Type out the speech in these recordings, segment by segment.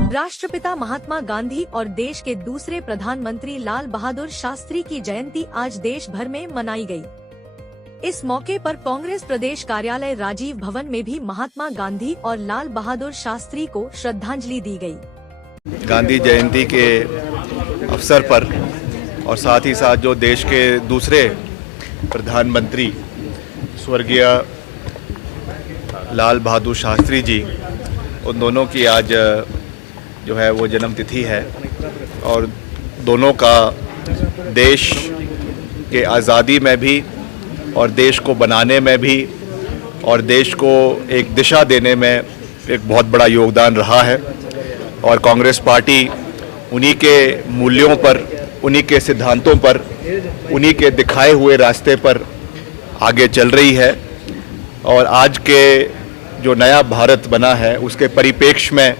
राष्ट्रपिता महात्मा गांधी और देश के दूसरे प्रधानमंत्री लाल बहादुर शास्त्री की जयंती आज देश भर में मनाई गई। इस मौके पर कांग्रेस प्रदेश कार्यालय राजीव भवन में भी महात्मा गांधी और लाल बहादुर शास्त्री को श्रद्धांजलि दी गई। गांधी जयंती के अवसर पर और साथ ही साथ जो देश के दूसरे प्रधानमंत्री स्वर्गीय लाल बहादुर शास्त्री जी, उन दोनों की आज जो है वो जन्म तिथि है और दोनों का देश के आज़ादी में भी और देश को बनाने में भी और देश को एक दिशा देने में एक बहुत बड़ा योगदान रहा है। और कांग्रेस पार्टी उन्हीं के मूल्यों पर, उन्हीं के सिद्धांतों पर, उन्हीं के दिखाए हुए रास्ते पर आगे चल रही है। और आज के जो नया भारत बना है उसके परिप्रेक्ष्य में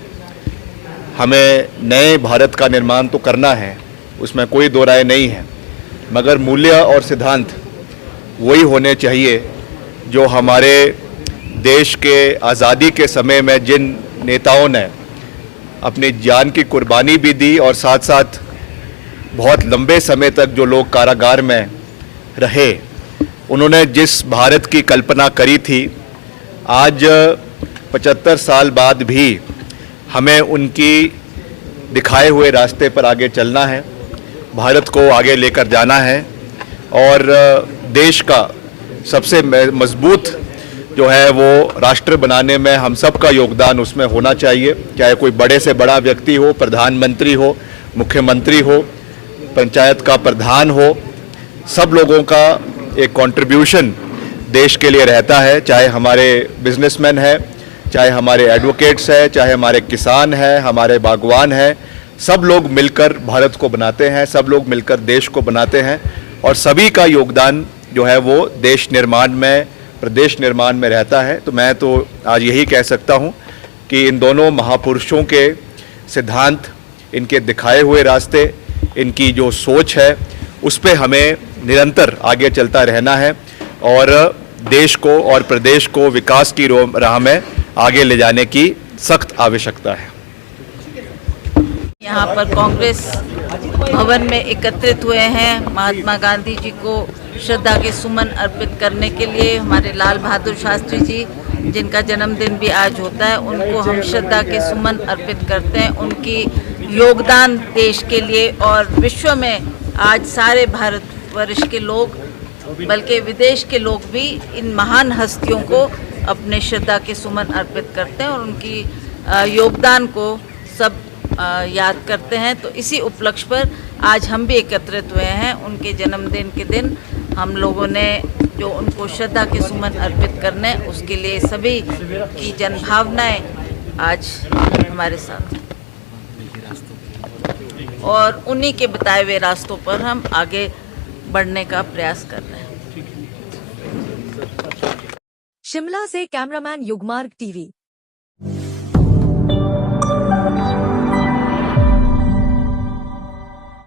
हमें नए भारत का निर्माण तो करना है, उसमें कोई दो राय नहीं है, मगर मूल्य और सिद्धांत वही होने चाहिए जो हमारे देश के आज़ादी के समय में जिन नेताओं ने अपनी जान की कुर्बानी भी दी और साथ साथ बहुत लंबे समय तक जो लोग कारागार में रहे, उन्होंने जिस भारत की कल्पना करी थी, आज 75 साल बाद भी हमें उनकी दिखाए हुए रास्ते पर आगे चलना है, भारत को आगे लेकर जाना है और देश का सबसे मजबूत जो है वो राष्ट्र बनाने में हम सब का योगदान उसमें होना चाहिए। चाहे कोई बड़े से बड़ा व्यक्ति हो, प्रधानमंत्री हो, मुख्यमंत्री हो, पंचायत का प्रधान हो, सब लोगों का एक कंट्रीब्यूशन देश के लिए रहता है। चाहे हमारे बिजनेसमैन है, चाहे हमारे एडवोकेट्स है, चाहे हमारे किसान हैं, हमारे बागवान हैं, सब लोग मिलकर भारत को बनाते हैं, सब लोग मिलकर देश को बनाते हैं और सभी का योगदान जो है वो देश निर्माण में, प्रदेश निर्माण में रहता है। तो मैं तो आज यही कह सकता हूँ कि इन दोनों महापुरुषों के सिद्धांत, इनके दिखाए हुए रास्ते, इनकी जो सोच है, उस पे हमें निरंतर आगे चलता रहना है और देश को और प्रदेश को विकास की राह में आगे ले जाने की सख्त आवश्यकता है। यहाँ पर कांग्रेस भवन में एकत्रित हुए हैं महात्मा गांधी जी को श्रद्धा के सुमन अर्पित करने के लिए। हमारे लाल बहादुर शास्त्री जी, जिनका जन्मदिन भी आज होता है, उनको हम श्रद्धा के सुमन अर्पित करते हैं। उनकी योगदान देश के लिए और विश्व में आज सारे भारतवर्ष के लोग, बल्कि विदेश के लोग भी इन महान हस्तियों को अपने श्रद्धा के सुमन अर्पित करते हैं और उनकी योगदान को सब याद करते हैं। तो इसी उपलक्ष्य पर आज हम भी एकत्रित हुए हैं। उनके जन्मदिन के दिन हम लोगों ने जो उनको श्रद्धा के सुमन अर्पित करने, उसके लिए सभी की जनभावनाएं आज हमारे साथ हैं और उन्हीं के बताए हुए रास्तों पर हम आगे बढ़ने का प्रयास कर रहे हैं। शिमला से कैमरामैन युगमार्ग टीवी।